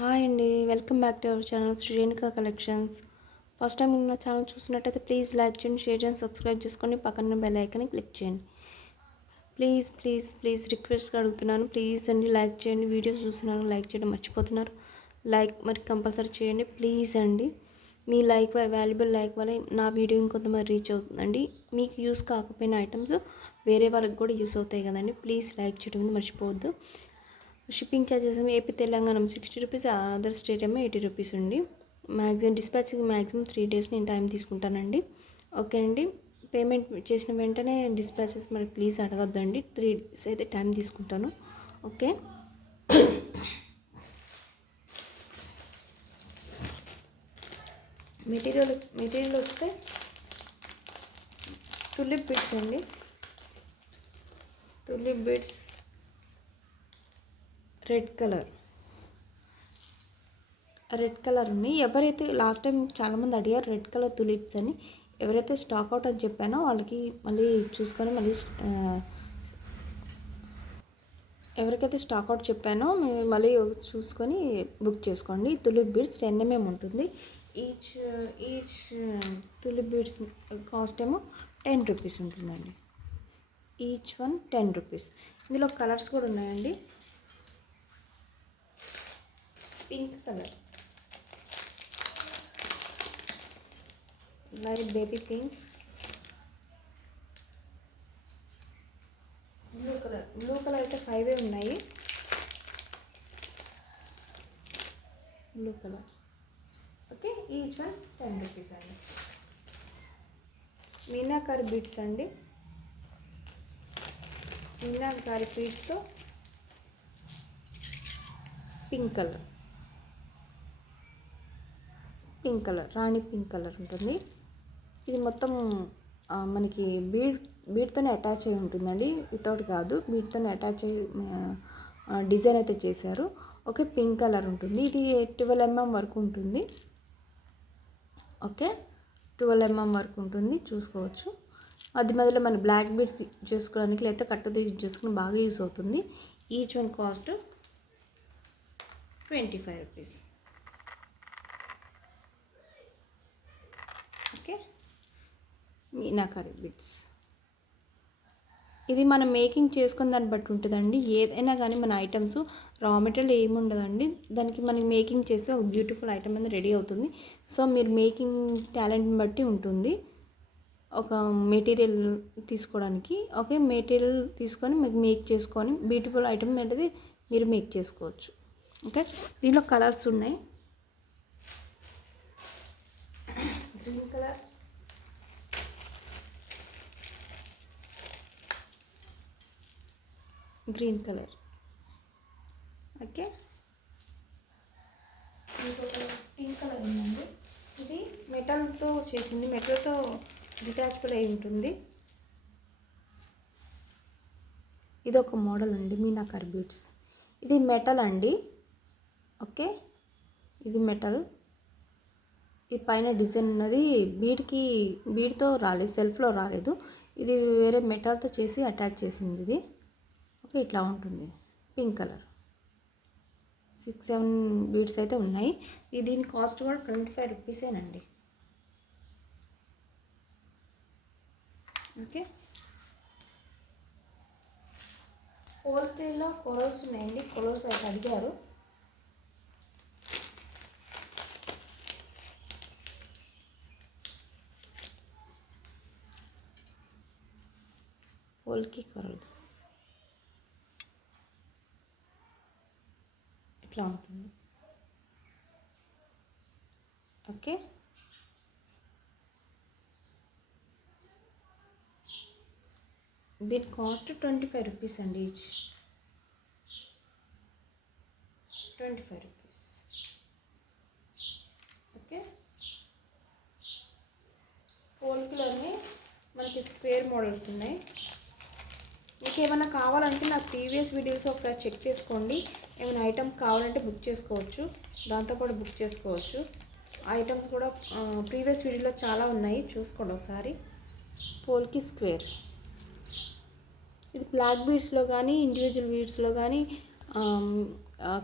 Hi అండి, welcome back to our channel Sri Renuka collections. First time నా channel చూసినట్టయితే please like చేయండి, షేర్ చేయండి, సబ్స్క్రైబ్ చేసుకొని పక్కన బెల్ ఐకాన్ని క్లిక్ చేయండి. ప్లీజ్ ప్లీజ్ ప్లీజ్ రిక్వెస్ట్గా అడుగుతున్నాను, ప్లీజ్ అండి లైక్ చేయండి. వీడియోస్ చూస్తున్నారు లైక్ చేయడం మర్చిపోతున్నారు. లైక్ మరి కంపల్సరీ చేయండి ప్లీజ్ అండి. మీ లైక్ వాల్యుబుల్ లైక్ వల్ల నా వీడియో ఇంకొంతమంది రీచ్ అవుతుందండి. మీకు యూస్ కాకపోయిన ఐటమ్స్ వేరే వాళ్ళకి కూడా యూస్ అవుతాయి కదండి. ప్లీజ్ లైక్ చేయడం మర్చిపోవద్దు. షిప్పింగ్ ఛార్జెస్ ఏమో AP Telangana 60 rupees, other state ఏమో 80 రూపీస్ అండి. మ్యాక్సిమం డిస్పాచింగ్ మ్యాక్సిమం 3 డేస్ నేను టైం తీసుకుంటానండి. ఓకే అండి. పేమెంట్ చేసిన వెంటనే డిస్పాచెస్ మరి ప్లీజ్ అడగద్దండి. 3 డేస్ అయితే టైం తీసుకుంటాను. ఓకే. మెటీరియల్ వస్తే తులిప్ బిడ్స్ అండి. తులిప్ బిడ్స్ రెడ్ కలర్ ఉన్నాయి. ఎవరైతే లాస్ట్ టైం చాలామంది అడిగారు రెడ్ కలర్ తులిప్స్ అని, ఎవరైతే స్టాక్ అవుట్ అని చెప్పానో వాళ్ళకి మళ్ళీ చూసుకొని ఎవరికైతే స్టాక్ అవుట్ చెప్పానో మీరు మళ్ళీ చూసుకొని బుక్ చేసుకోండి. తులిప్ బీడ్స్ 10 mm ఉంటుంది. ఈచ్ తులిప్ బీడ్స్ కాస్ట్ ఏమో 10 రూపీస్ ఉంటుందండి. Each one 10 rupees. ఇందులో కలర్స్ కూడా ఉన్నాయండి. Pink colour, light baby pink, blue colour అయితే 5 ఉన్నాయి. Blue colour okay. Each one 10 rupees అండి. మీనాకారి బీడ్స్ అండి. మీనాకారి బీడ్స్తో పింక్ కలర్ రాణి పింక్ కలర్ ఉంటుంది. ఇది మొత్తం మనకి బీడ్తోనే అటాచ్ అయి ఉంటుందండి, వితౌట్ కాదు, బీడ్తోనే అటాచ్ అయ్యి డిజైన్ అయితే చేశారు. ఓకే. పింక్ కలర్ ఉంటుంది. ఇది 12 mm వరకు ఉంటుంది. ఓకే. 12 mm వరకు ఉంటుంది, చూసుకోవచ్చు. అది మధ్యలో మన బ్లాక్ బీడ్స్ చేసుకోవడానికి లేకపోతే కట్టుతో యూజ్ చేసుకుని బాగా యూస్ అవుతుంది. Each one cost 25 rupees. Okay. Meenakari bits ఇది మనం మేకింగ్ చేసుకున్న దాన్ని బట్టి ఉంటుందండి. ఏదైనా కానీ మన ఐటమ్స్ రా మెటీరియల్ ఏముండదండి, దానికి మనం మేకింగ్ చేస్తే ఒక బ్యూటిఫుల్ ఐటమ్ అనేది రెడీ అవుతుంది. సో మీరు మేకింగ్ టాలెంట్ని బట్టి ఉంటుంది ఒక మెటీరియల్ తీసుకోవడానికి. ఓకే. మెటీరియల్ తీసుకొని మీరు మేక్ చేసుకొని బ్యూటిఫుల్ ఐటమ్ అనేది మీరు మేక్ చేసుకోవచ్చు. ఓకే. దీనిలో కలర్స్ ఉన్నాయి. Green colour, green colour. Okay. ఇంకొక పింక్ కలర్ ఉందండి. ఇది మెటల్తో చేసింది, మెటల్తో డిటాచబుల్ అయి ఉంటుంది. ఇది ఒక మోడల్ అండి, మీనాకారి బీడ్స్. ఇది మెటల్ అండి. ఓకే. ఇది మెటల్. ఈ పైన డిజైన్ ఉన్నది బీడ్తో రాలేదు, సెల్ఫ్లో రాలేదు. ఇది వేరే మెటల్తో చేసి అటాచ్ చేసింది ఇది. ఓకే. ఇట్లా ఉంటుంది. పింక్ కలర్ 6-7 బీడ్స్ అయితే ఉన్నాయి. దీని కాస్ట్ కూడా 25 రూపీసేనండి. ఓకే. హోల్సేల్లో కొలర్స్ ఉన్నాయండి. కొలర్స్ అయితే అడిగారు. పోల్కి కొరల్స్ ఇట్లా ఉంటుంది. ఓకే. దీని కాస్ట్ 25 రూపీస్ అండి. Each 25 rupees. ఓకే. పోల్కిలోనే మనకి స్క్వేర్ మోడల్స్ ఉన్నాయి. మీకు ఏమైనా కావాలంటే నా ప్రీవియస్ వీడియోస్ ఒకసారి చెక్ చేసుకోండి. ఏమైనా ఐటమ్ కావాలంటే బుక్ చేసుకోవచ్చు, దాంతోపాటు బుక్ చేసుకోవచ్చు. ఐటమ్స్ కూడా ప్రీవియస్ వీడియోలో చాలా ఉన్నాయి, చూసుకోండి ఒకసారి. పోల్కి స్క్వేర్ ఇది బ్లాక్ బీడ్స్లో కానీ ఇండివిజువల్ బీడ్స్లో కానీ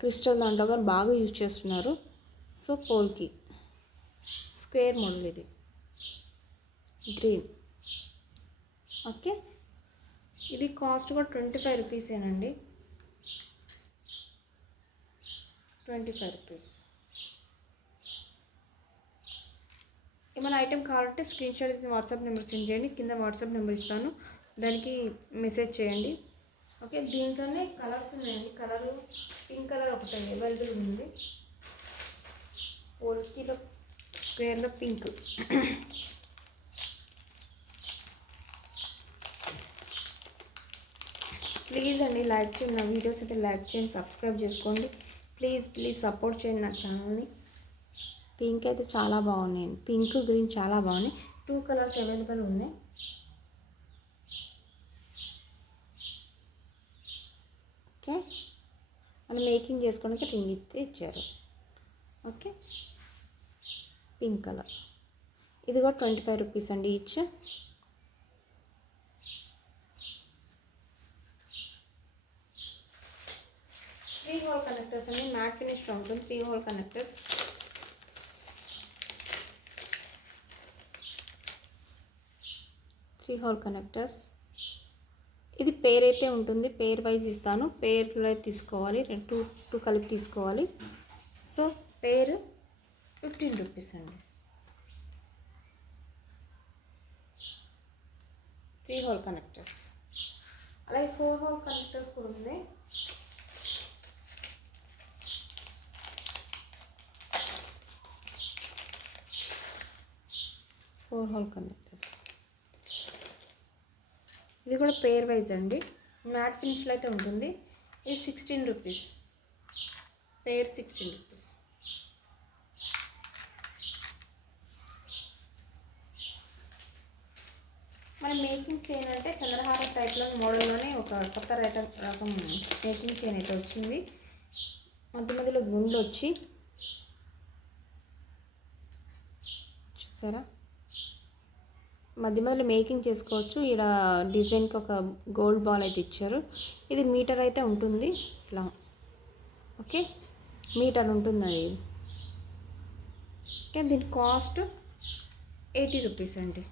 క్రిస్టల్ దాంట్లో కానీ బాగా యూజ్ చేస్తున్నారు. సో పోల్కి స్క్వేర్ మోడల్ ఇది గ్రీన్. ఓకే, ఇది కాస్ట్ కూడా 25 రూపీసేనండి. 25 రూపీస్. ఏమైనా ఐటెం కావాలంటే స్క్రీన్ షాట్ ఇచ్చిన వాట్సాప్ నెంబర్ సెండ్ చేయండి. కింద వాట్సాప్ నెంబర్ ఇస్తాను, దానికి మెసేజ్ చేయండి. ఓకే, దీంట్లోనే కలర్స్ ఉన్నాయండి. కలరు పింక్ కలర్ ఒకటి అవైలబుల్ ఉంది. పోల్కీలో స్క్వేర్లో పింక్. ప్లీజ్ అండి లైక్ చేయండి, నా వీడియోస్ అయితే లైక్ చేయండి, సబ్స్క్రైబ్ చేసుకోండి. ప్లీజ్ సపోర్ట్ చేయండి నా ఛానల్ని. పింక్ అయితే చాలా బాగున్నాయి, పింక్ గ్రీన్ చాలా బాగున్నాయి. 2 కలర్స్ అవైలబుల్ ఉన్నాయి. ఓకే, మనం మేకింగ్ చేసుకోవడానికి రింగ్ ఇస్తే ఇచ్చారు. Okay, pink colour. ఇది కూడా 25 రూపీస్ అండి ఈచ్. త్రీ హోల్ కనెక్టర్స్ అండి, మ్యాట్ ఫినిష్లో ఉంటుంది. 3 హోల్ కనెక్టర్స్. ఇది పేర్ అయితే ఉంటుంది, పేర్ వైజ్ ఇస్తాను. పేర్లో అయితే తీసుకోవాలి, టూ కలిపి తీసుకోవాలి. సో పేరు 15 రూపీస్ అండి. 3 హోల్ కనెక్టర్స్. అలాగే 4 హోల్ కనెక్టర్స్ కూడా ఉంది. Four whole connectors. ఇది కూడా పేర్ వైజ్ అండి, మ్యాట్ ఫినిష్లో అయితే ఉంటుంది. ఇది 16 రూపీస్, పేర్ 16 రూపీస్. మనం మేకింగ్ చైన్ అంటే చంద్రహారం టైప్లో మోడల్లోనే ఒక కొత్త రకం మేకింగ్ చైన్ అయితే వచ్చింది. మధ్యలో గుండ్లు వచ్చి చూసారా, మధ్యలో మేకింగ్ చేసుకోవచ్చు. ఇక్కడ డిజైన్కి ఒక గోల్డ్ బాల్ అయితే ఇచ్చారు. ఇది మీటర్ అయితే ఉంటుంది ఇట్లా. ఓకే, మీటర్ ఉంటుంది అది. ఓకే, దీని కాస్ట్ 80 రూపీస్ అండి.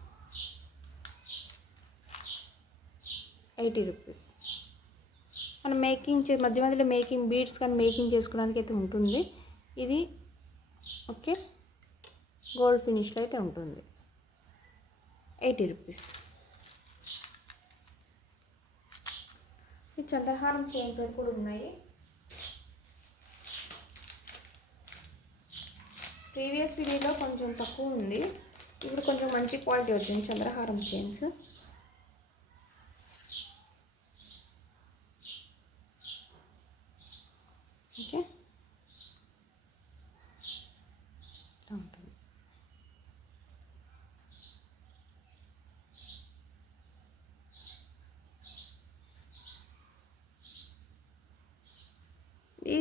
80 రూపీస్. మనం మేకింగ్ మధ్యలో మేకింగ్ బీడ్స్ కానీ మేకింగ్ చేసుకోవడానికి అయితే ఉంటుంది ఇది. ఓకే, గోల్డ్ ఫినిష్లో అయితే ఉంటుంది. 80 రూపీస్. ఈ చంద్రహారం చైన్స్ కూడా ఉన్నాయి. ప్రీవియస్ వీడియోలో కొంచెం తక్కువ ఉంది, ఇప్పుడు కొంచెం మంచి క్వాలిటీ వచ్చింది చంద్రహారం చైన్స్. ఓకే, ఇట్లా ఉంటుంది. ఈ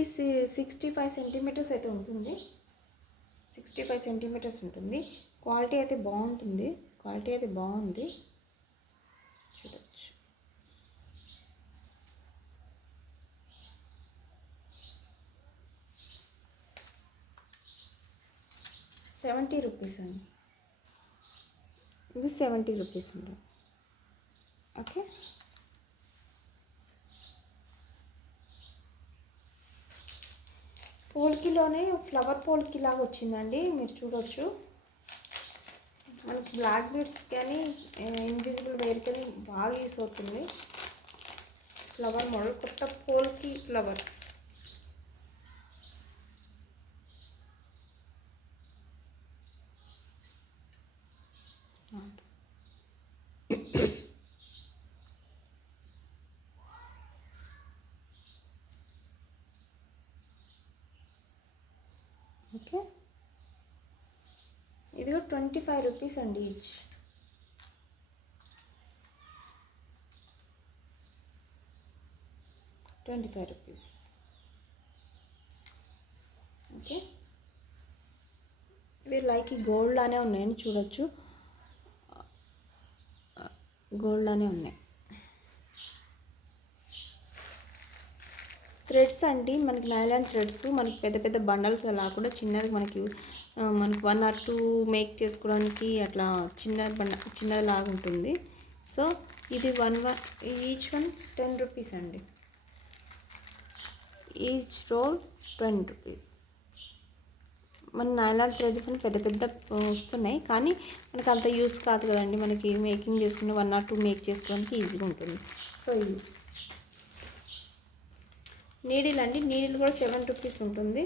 65 సెంటీమీటర్స్ అయితే ఉంటుంది. 65 సెంటీమీటర్స్ ఉంటుంది. క్వాలిటీ అయితే బాగుంటుంది, చూడొచ్చు. ₹70 అండి. ఇది 70 రూపీస్ ఉంటుంది. ఓకే, పోల్కిలోనే ఫ్లవర్ పోల్కి లాగా వచ్చిందండి, మీరు చూడవచ్చు. మనకి బ్లాక్ బీడ్స్ కానీ ఇన్విజిబుల్ వేర్ కానీ బాగా యూస్ అవుతుంది. ఫ్లవర్ మోడల్, కొత్త పోల్కి ఫ్లవర్. ఓకే, ఇది కూడా 25 రూపీస్ అండి ఈచ్. ₹25. ఓకే, ఇవి లైక్ గోల్డ్ లానే ఉన్నాయని చూడొచ్చు, గోల్డ్ లానే ఉన్నాయి. థ్రెడ్స్ అండి, మనకి నైలాన్ థ్రెడ్స్ మనకి పెద్ద పెద్ద బండల్స్ అలా కూడా చిన్నది మనకి 1 or 2 మేక్ చేసుకోవడానికి అట్లా చిన్నది లాగా ఉంటుంది. సో ఇది ఈచ్ వన్ 10 రూపీస్ అండి. Each roll 10 rupees. మన నైలాన్ థ్రెడ్స్ అని పెద్ద పెద్ద వస్తున్నాయి, కానీ మనకు అంత యూస్ కాదు కదండి. మనకి మేకింగ్ చేసుకుని 1 or 2 మేక్ చేసుకోవడానికి ఈజీగా ఉంటుంది. సో ఇది నీడిల్ అండి, నీడిల్ కూడా 7 రూపీస్ ఉంటుంది.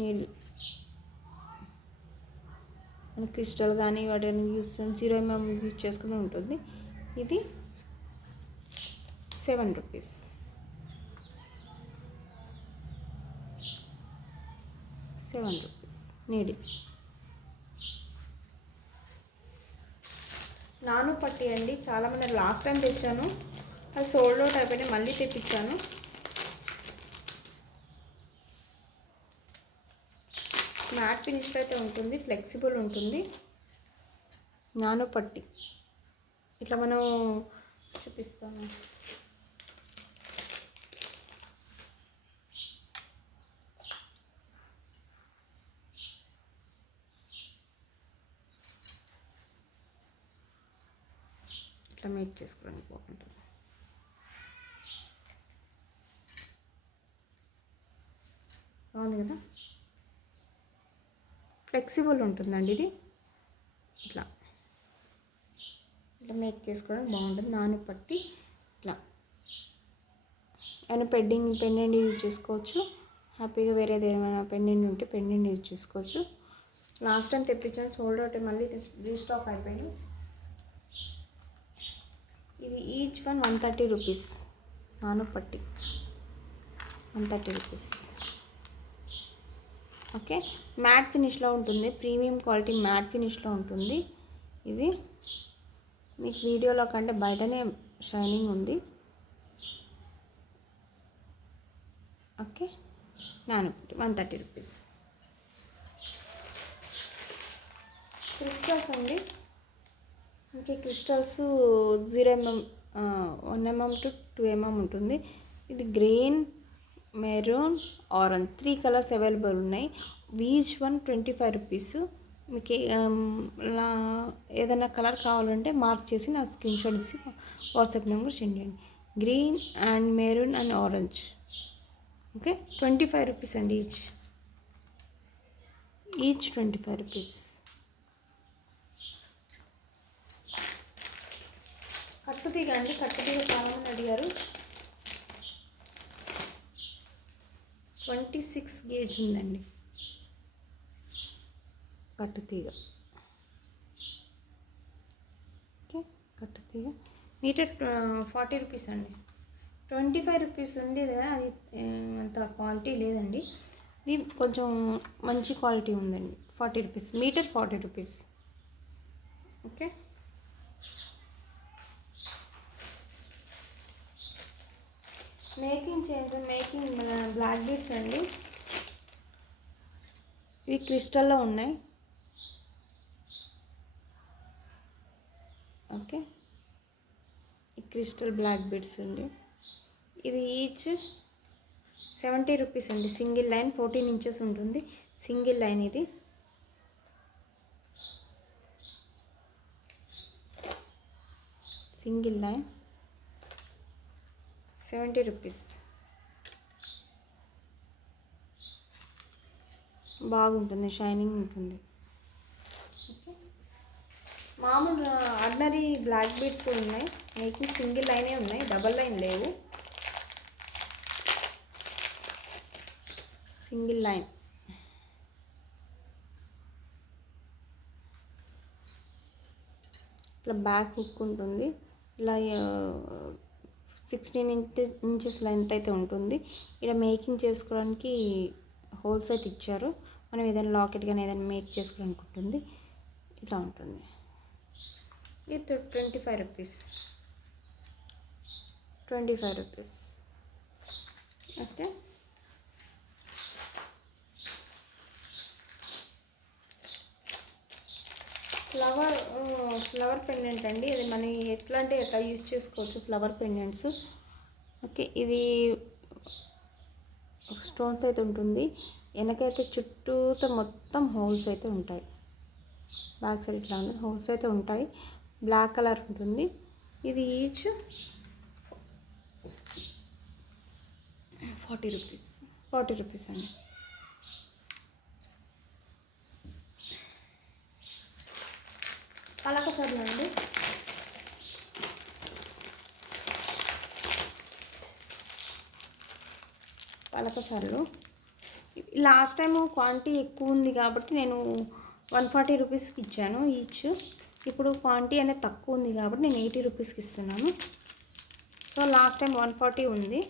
నీడిల్ మన క్రిస్టల్ కానీ వాటిని యూస్ 0mm యూజ్ చేసుకుని ఉంటుంది. ఇది 7 రూపీస్. నీడిల్. నాను పట్టి అండి, చాలామంది లాస్ట్ టైం తెచ్చాను, అది సోల్డ్ అవుట్ అయిపోయి మళ్ళీ తెప్పించాను. మ్యాట్ ఫినిష్ అయితే ఉంటుంది, ఫ్లెక్సిబుల్ ఉంటుంది. నాను పట్టి ఇట్లా మనం చూపిస్తాము. ఇట్లా మేక్ చేసుకోవడానికి బాగుంటుంది. బాగుంది కదా, ఫ్లెక్సిబుల్ ఉంటుందండి ఇది. ఇట్లా ఇట్లా మేక్ చేసుకోవడానికి బాగుంటుంది. నాను పట్టి ఇట్లా ఏమైనా పెండెంట్ యూజ్ చేసుకోవచ్చు. హ్యాపీగా వేరేది ఏమైనా పెండెంట్ ఉంటే పెండెంట్ యూజ్ చేసుకోవచ్చు. లాస్ట్ టైం తెప్పించాను, సోల్డ్ అవుట్ మళ్ళీ రీస్టాక్ అయిపోయింది. ఇది ఈచ్ వన్ 130 రూపీస్. నాను పట్టి 130 రూపీస్. ఓకే, మ్యాట్ ఫినిష్లో ఉంటుంది, ప్రీమియం క్వాలిటీ మ్యాట్ ఫినిష్లో ఉంటుంది. ఇది మీకు వీడియోలో కంటే బయటనే షైనింగ్ ఉంది. ఓకే, నాను పట్టి 130 రూపీస్. క్రిస్టల్స్ అండి, ఇంకే crystals 0mm 1mm to 2mm ఉంటుంది. ఇది green, maroon, orange 3 colours available ఉన్నాయి. Each one 25 rupees. మీకు ఏదైనా కలర్ కావాలంటే మార్క్ చేసి నా స్క్రీన్షాట్ తీసి వాట్సాప్ నెంబర్ సెండ్ చేయండి. Green and maroon and orange. Okay, 25 rupees అండి ఈచ్ 25 రూపీస్. కట్టుతీగ అండి, కట్టుతీగ చాలామంది అడిగారు. 26 గేజ్ ఉందండి కట్టుతీగ. ఓకే, కట్టుతీగ మీటర్ 40 రూపీస్ అండి. 25 రూపీస్ ఉండేది కదా, అది అంత క్వాలిటీ లేదండి. ఇది కొంచెం మంచి క్వాలిటీ ఉందండి. 40 rupees metre, 40 rupees. Okay, making మన బ్లాక్ బీడ్స్ అండి. ఇవి క్రిస్టల్లో ఉన్నాయి. ఓకే, ఈ క్రిస్టల్ బ్లాక్ బీడ్స్ అండి. ఇది ఈచ్ 70 రూపీస్ అండి. సింగిల్ లైన్ 14 ఇంచెస్ ఉంటుంది. సింగిల్ లైన్ ఇది. Single line 70 rupees. బాగుంటుంది, షైనింగ్ ఉంటుంది. ఓకే, మామూలు ఆర్డినరీ బ్లాక్ బీడ్స్ కూడా ఉన్నాయి. మేకింగ్ సింగిల్ లైనే ఉన్నాయి, డబల్ లైన్ లేవు. Single line. ఇట్లా బ్యాక్ హుక్ ఉంటుంది. ఇలా 16 ఇంచెస్ లెంత్ అయితే ఉంటుంది. ఇక్కడ మేకింగ్ చేసుకోవడానికి హోల్స్ అయితే ఇచ్చారు. మనం ఏదైనా లాకెట్ కానీ ఏదైనా మేక్ చేసుకోవడానికి ఉంటుంది. ఇట్లా ఉంటుంది. ఇది 25 rupees. 25 rupees. Okay, flower flower pendant అండి. ఇది మనం ఎట్లా అంటే ఎట్లా యూజ్ చేసుకోవచ్చు ఫ్లవర్ పెండెంట్స్. ఓకే, ఇది స్టోన్స్ అయితే ఉంటుంది. వెనకైతే చుట్టూతో మొత్తం హోల్స్ అయితే ఉంటాయి. బ్యాక్ సైడ్ ఇట్లా ఉంది, హోల్స్ అయితే ఉంటాయి. బ్లాక్ కలర్ ఉంటుంది. ఇది ఈచ్ 40 రూపీస్ అండి. పలకసర్లు అండి. పలకసర్లు లాస్ట్ టైం క్వాంటిటీ ఎక్కువ ఉంది కాబట్టి నేను 140 రూపీస్కి ఇచ్చాను ఈచ్. ఇప్పుడు క్వాంటిటీ అనేది తక్కువ ఉంది కాబట్టి నేను 80 రూపీస్కి ఇస్తున్నాను. సో లాస్ట్ టైం 140 ఉంది,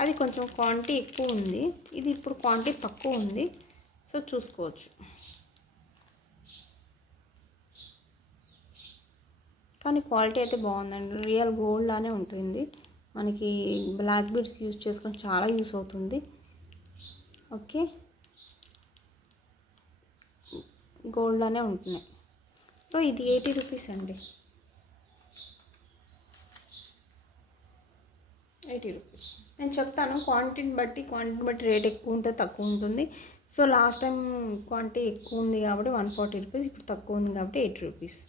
అది కొంచెం క్వాంటిటీ ఎక్కువ ఉంది. ఇది ఇప్పుడు క్వాంటిటీ తక్కువ ఉంది, సో చూసుకోవచ్చు. కానీ క్వాలిటీ అయితే బాగుందండి. రియల్ గోల్డ్ లానే ఉంటుంది. మనకి బ్లాక్ బీడ్స్ యూజ్ చేసుకొని చాలా యూస్ అవుతుంది. ఓకే, గోల్డ్ లానే ఉంటున్నాయి. సో ఇది 80 రూపీస్ అండి. 80 రూపీస్. నేను చెప్తాను క్వాంటిటీని బట్టి రేట్ ఎక్కువ ఉంటుంది తక్కువ ఉంటుంది. సో లాస్ట్ టైం క్వాంటిటీ ఎక్కువ ఉంది కాబట్టి 140 రూపీస్, ఇప్పుడు తక్కువ ఉంది కాబట్టి 80 రూపీస్.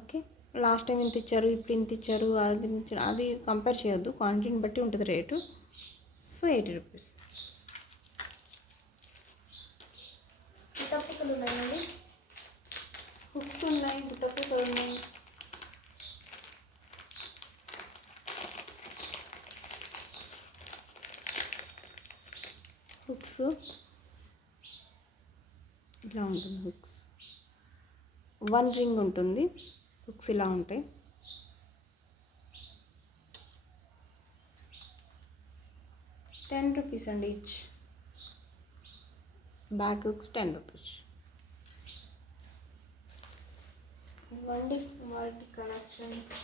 ఓకే, లాస్ట్ టైం ఇంత ఇచ్చారు ఇప్పుడు ఇంత ఇచ్చారు అది కంపేర్ చేయొద్దు, క్వాంటిటీని బట్టి ఉంటుంది రేటు. So 80 rupees. బుట్టపూసలు ఉన్నాయండి, హుక్స్ ఉన్నాయి, బుట్టపూసలు ఉన్నాయి. హుక్స్ ఇలా ఉంటుంది. హుక్స్ 1 రింగ్ ఉంటుంది. హుక్స్ ఇలా ఉంటాయి. ₹10 అండి ఈచ్. Back hooks 10 rupees. ఇవ్వండి వాటి కలెక్షన్స్.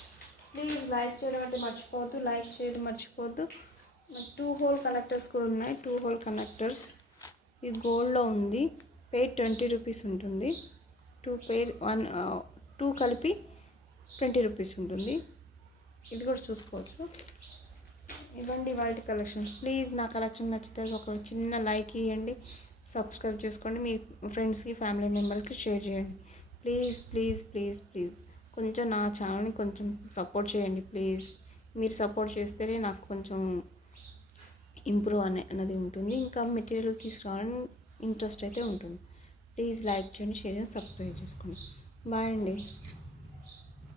ప్లీజ్ లైక్ చేయడం అంటే మర్చిపోవద్దు, లైక్ చేయడం మర్చిపోవద్దు. 2 హోల్ కనెక్టర్స్ కూడా ఉన్నాయి. 2 హోల్ కనెక్టర్స్ ఇది గోల్డ్లో ఉంది. పెయిర్ 20 రూపీస్ ఉంటుంది. 2 పెయిర్ 2 కలిపి 20 రూపీస్ ఉంటుంది. ఇది కూడా చూసుకోవచ్చు. ఇవ్వండి వాటి కలెక్షన్. ప్లీజ్ నా కలెక్షన్ నచ్చితే ఒక చిన్న లైక్ ఇవ్వండి, సబ్స్క్రైబ్ చేసుకోండి, మీ ఫ్రెండ్స్కి ఫ్యామిలీ మెంబర్స్కి షేర్ చేయండి. ప్లీజ్ ప్లీజ్ ప్లీజ్ ప్లీజ్ కొంచెం నా ఛానల్ని కొంచెం సపోర్ట్ చేయండి ప్లీజ్. మీరు సపోర్ట్ చేస్తేనే నాకు కొంచెం ఇంప్రూవ్ అనేది ఉంటుంది, ఇంకా మెటీరియల్ తీసుకురావాలని ఇంట్రెస్ట్ అయితే ఉంటుంది. ప్లీజ్ లైక్ చేయండి, షేర్ చేయండి, సబ్స్క్రైబ్ చేసుకోండి. బాయ్ అండి.